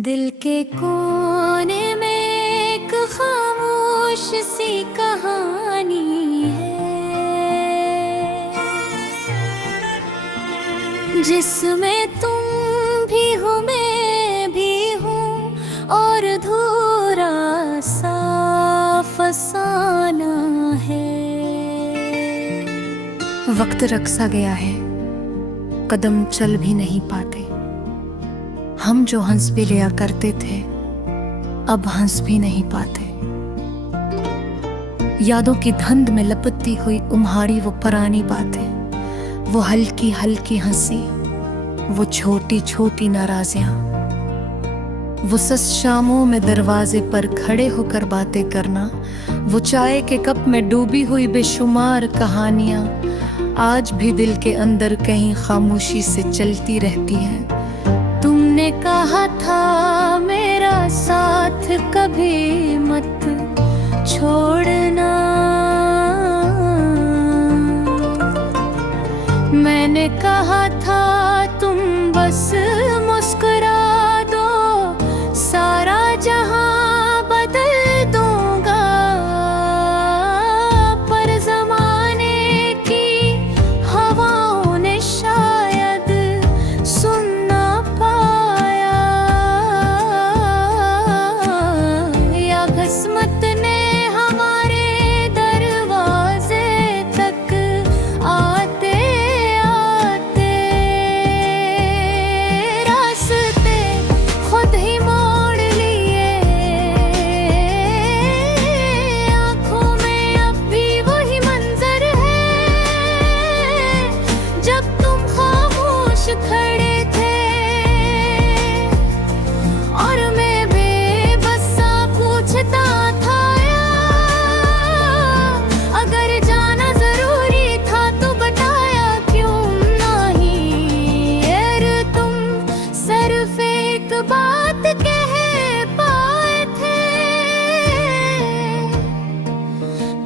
दिल के कोने में एक खामोश सी कहानी है, जिसमें तुम भी हो मैं भी हूँ और अधूरा सा फसाना है। वक्त रख सा गया है, कदम चल भी नहीं पाते। हम जो हंस भी लिया करते थे अब हंस भी नहीं पाते। यादों की धुंध में लपटती हुई तुम्हारी वो पुरानी बातें, वो हल्की हल्की हंसी, वो छोटी छोटी नाराजियां, वो सस शामों में दरवाजे पर खड़े होकर बातें करना, वो चाय के कप में डूबी हुई बेशुमार कहानियां आज भी दिल के अंदर कहीं खामोशी से चलती रहती हैं। तुमने कहा था मेरा साथ कभी मत छोड़ना, मैंने कहा था तुम बस मुस्कुरा दो, सारा जहां बदल दूंगा। पर जमाने की हवाओं ने शायद सुन ना पाया, या किस्मत ने हमारे दरवाजे तक आते आते रास्ते खुद ही मोड़ लिए। आंखों में अब भी वही मंजर है, जब तुम खामोश खड़े थे और मैं बेबसा पूछता था अगर जाना जरूरी था तो बताया क्यों नहीं। यार तुम सिर्फ एक बात कह पाए थे,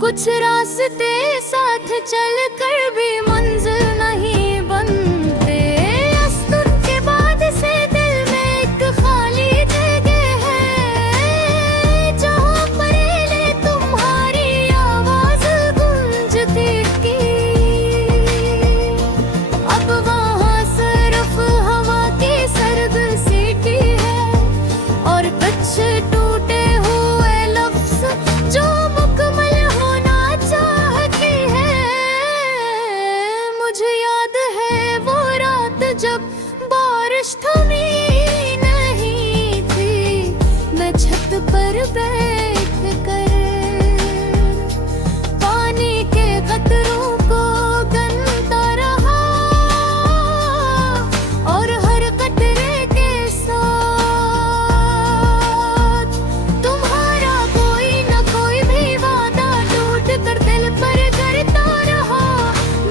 कुछ रास्ते साथ चल कर भी मंजिल नहीं बनते। अस्तुत के बाद से दिल में एक खाली जगह है, जहाँ पहले तुम्हारी आवाज गूंजती थी, अब वहाँ सिर्फ हवा की सर्द सीटी है और कुछ टूटे हुए लफ्ज जो मुकम्मल होना चाहती है। मुझे याद है वो रात जब बारिश थमी नहीं थी, मैं छत पर बैठ कर पानी के कतरों को गिनता रहा और हर कतरे के साथ तुम्हारा कोई न कोई भी वादा टूट कर दिल पर करता रहा।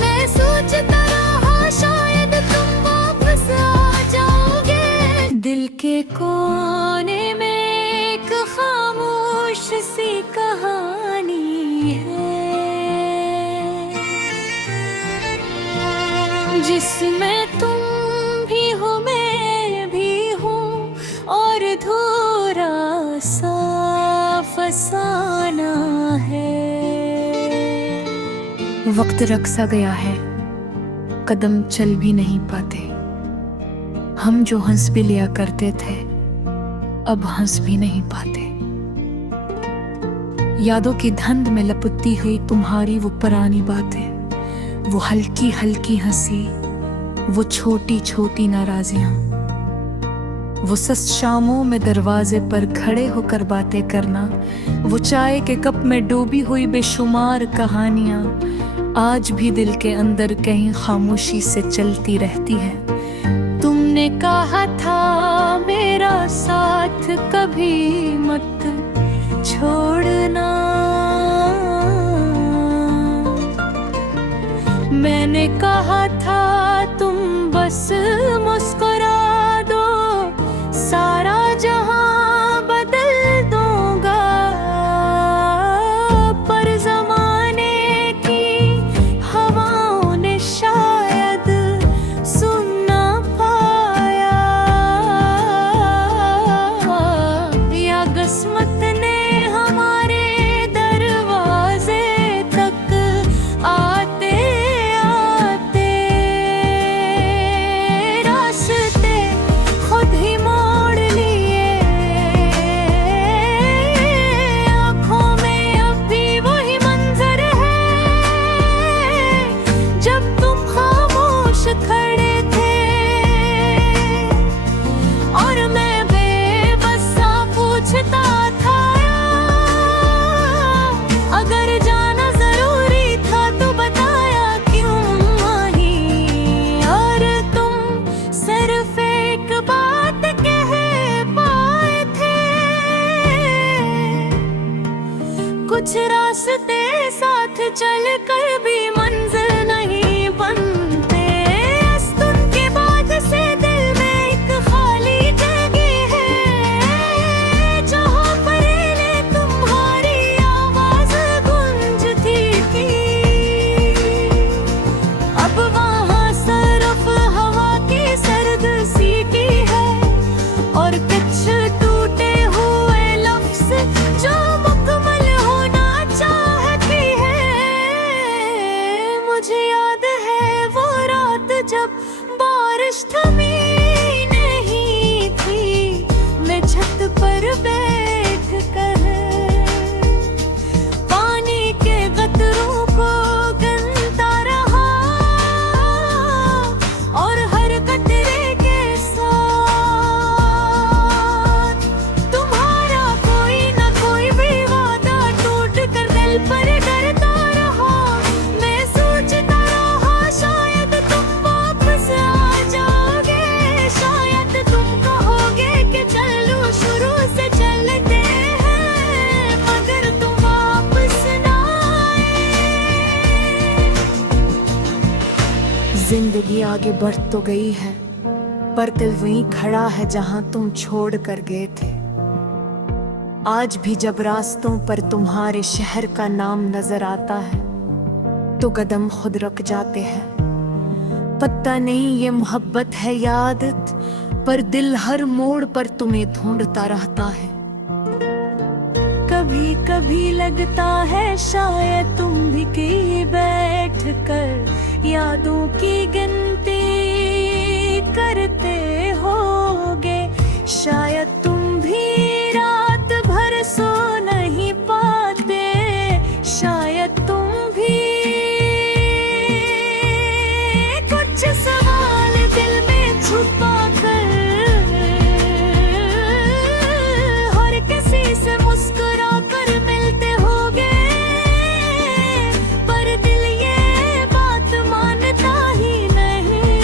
मैं सोचता रहा शायद तुम वापस आ जाओगे। दिल के कोने में एक खामोश सी कहानी है, जिसमें तुम भी हो मैं भी हूँ और अधूरा सा फसाना है। वक्त रख सा गया है, कदम चल भी नहीं पाते। हम जो हंस भी लिया करते थे अब हंस भी नहीं पाते। यादों की धुंध में लपटती हुई तुम्हारी वो पुरानी बातें, वो हल्की हल्की हंसी, वो छोटी छोटी नाराजियां, वो सस शामों में दरवाजे पर खड़े होकर बातें करना, वो चाय के कप में डूबी हुई बेशुमार कहानियां आज भी दिल के अंदर कहीं खामोशी से चलती रहती हैं। तुमने कहा था मेरा साथ कभी मत छोड़ना, मैंने कहा था तुम बस मुस्कुरा दो, सारा जहां बदल दूंगा। पर जमाने की हवाओं ने शायद सुन ना पाया, कुछ रास्ते साथ चल कर भी मंजिल नहीं बनते। अस्तुन के बाद से दिल में एक खाली जगह है, जहाँ पहले तुम्हारी आवाज गूंजती थी। अब वहाँ सिर्फ हवा की सर्द सीटी है और कुछ टूटे हुए लफ्ज जो मुकम्मल होना चाहती है। मुझे याद है वो रात जब बारिश थमी नहीं थी, मैं छत पर बैठ कर पानी के कतरों को गिनता रहा और हर कतरे के साथ तुम्हारा कोई ना कोई भी वादा टूट कर दिल पर डरता रहा। मैं सोचता रहा शायद तुम वापस आ जाओगे, शायद तुम कहोगे कि चलो शुरू से चलते हैं, मगर तुम वापस ना आए। जिंदगी आगे बढ़ तो गई है, पर दिल वहीं खड़ा है जहां तुम छोड़ कर गए थे। आज भी जब रास्तों पर तुम्हारे शहर का नाम नजर आता है तो कदम खुद रुक जाते हैं। पता नहीं ये मोहब्बत है या आदत, पर दिल हर मोड़ पर तुम्हें ढूंढता रहता है। कभी कभी लगता है शायद तुम भी कहीं बैठ कर यादों की गिनती करते होगे। शायद तुम भी रात भर सो नहीं पाते, शायद तुम भी कुछ सवाल दिल में छुपा कर हर किसी से मुस्कुरा कर मिलते होगे। पर दिल ये बात मानता ही नहीं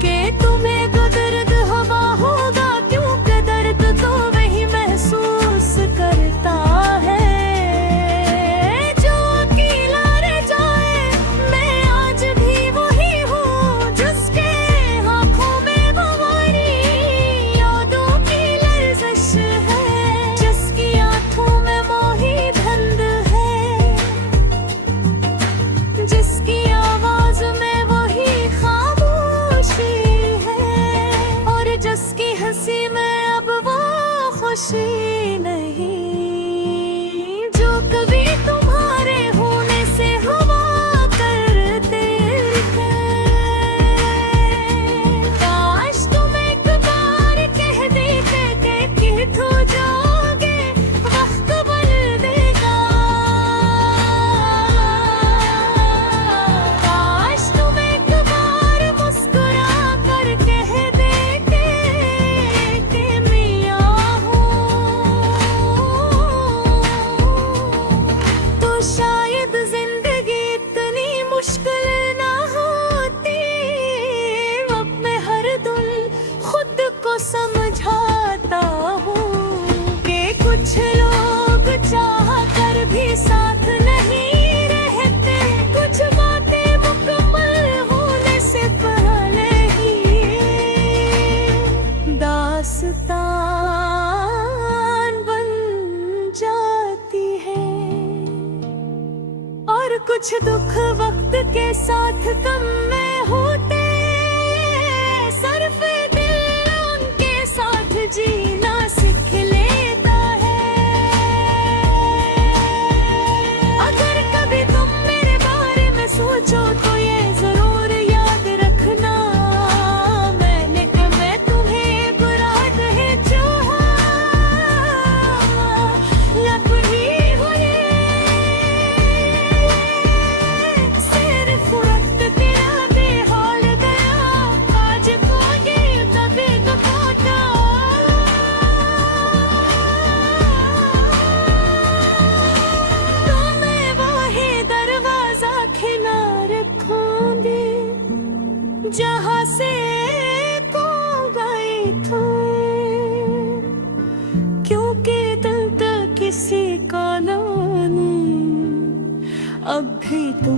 कि तुम्हें दर्द हवा होगा, क्योंकि दर्द तो वही महसूस करता है जो अकेला रह जाए। मैं आज भी वही हूँ जिसके आँखों में हमारी यादों की लर्जिश है, जिसकी आँखों में मोही धंध है, जिसकी आवाज में वही खामोशी है और जिसकी हंसी में अब वो खुशी नहीं, जो कभी तुम्हारे होने से हवा करते थे। काश तुम एक बार कह देते कि तू जाओगे, वक्त बदल देगा। काश तुम एक बार मुस्कुरा कर कह देते कि मैं यहाँ हूँ, तो शायद जिंदगी इतनी मुश्किल ना होती। अब मैं हर दिन खुद को समझाता हूँ कि कुछ लोग चाह कर भी साथ नहीं रहते, कुछ बातें मुकम्मल होने से पहले ही दास्तान बन जाती है। और कुछ दुख वक्त के साथ कम में होते, सिर्फ दिल उनके साथ जीना सीख लेता है। अगर कभी तुम मेरे बारे में सोचो तो ये जरूर याद रखना, मैंने कभी तुम्हें बुरा नहीं चाहा, लपटी हुई सिर्फ वक्त तेरा बेहाल गया। आज खोगे तभी तो खोता, उठे तो